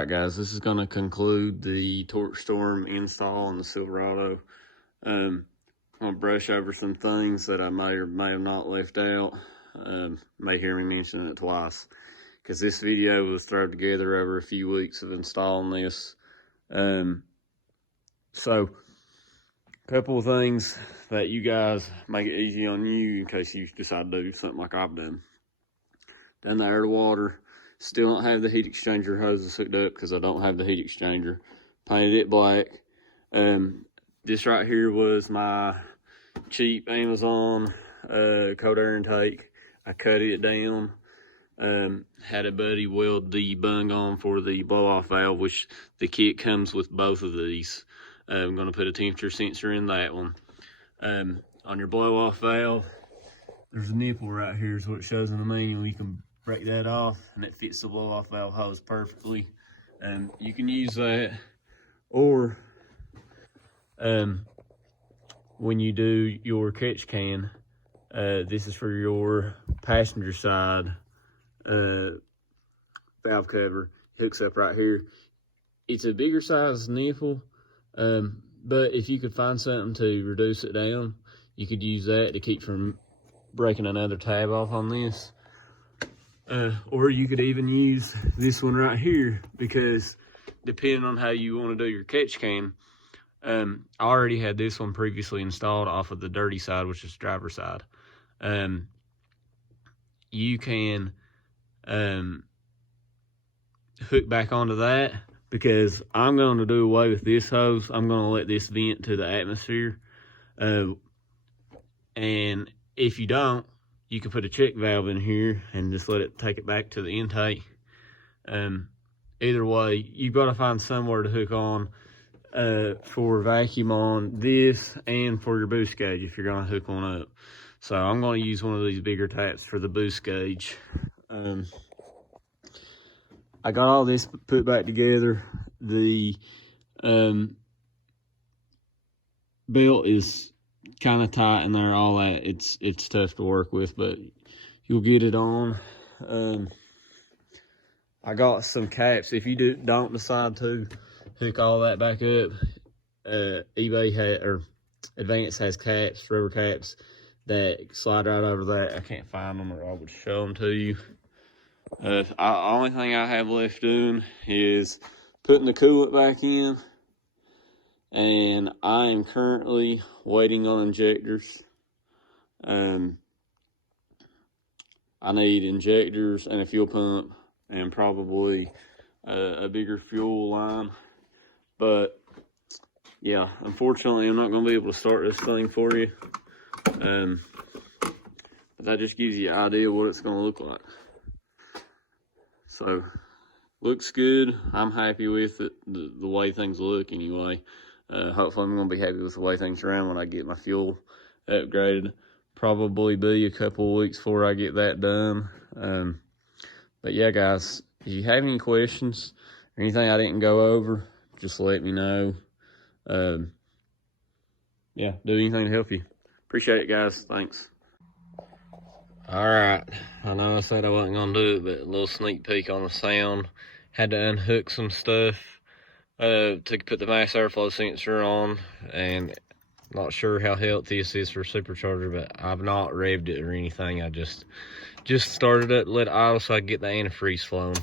right, guys, this is going to conclude the Torqstorm install on the Silverado. I'm going to brush over some things that I may or may have not left out. May hear me mention it twice, because this video was thrown together over a few weeks of installing this. So, a couple of things that you guys make it easy on you in case you decide to do something like I've done. Done the air to water. Still don't have the heat exchanger hoses hooked up because I don't have the heat exchanger. Painted it black. This right here was my cheap Amazon cold air intake. I cut it down. Had a buddy weld the bung on for the blow off valve, which the kit comes with both of these. I'm going to put a temperature sensor in that one. On your blow off valve, there's a nipple right here is what it shows in the manual. You can break that off and it fits the blow off valve hose perfectly. You can use that, or when you do your catch can, this is for your passenger side valve cover. Hooks up right here. It's a bigger size nipple, but if you could find something to reduce it down, you could use that to keep from breaking another tab off on this. Or you could even use this one right here, because depending on how you want to do your catch can, I already had this one previously installed off of the dirty side, which is driver's side. You can hook back onto that, because I'm going to do away with this hose. I'm going to let this vent to the atmosphere. And if you don't, you can put a check valve in here and just let it take it back to the intake. Either way, you've got to find somewhere to hook on for vacuum on this and for your boost gauge if you're going to hook one up. So I'm going to use one of these bigger taps for the boost gauge. I got all this put back together. The belt is kind of tight in there, all that. It's tough to work with, but you'll get it on. I got some caps. If you don't decide to hook all that back up, eBay or Advance has caps, rubber caps that slide right over that. I can't find them, or I would show them to you. Only thing I have left doing is putting the coolant back in, and I am currently waiting on injectors. I need injectors and a fuel pump and probably a bigger fuel line. But yeah, unfortunately I'm not going to be able to start this thing for you. But that just gives you an idea of what it's going to look like. So, looks good. I'm happy with it, the way things look anyway. Hopefully I'm going to be happy with the way things are when I get my fuel upgraded. Probably be a couple of weeks before I get that done. But yeah, guys, if you have any questions or anything I didn't go over, just let me know. Yeah, do anything to help you. Appreciate it, guys. Thanks. All right, I know I said I wasn't going to do it, but a little sneak peek on the sound. Had to unhook some stuff to put the mass airflow sensor on, and not sure how healthy this is for supercharger, but I've not revved it or anything. I just started it, let it idle so I could get the antifreeze flowing.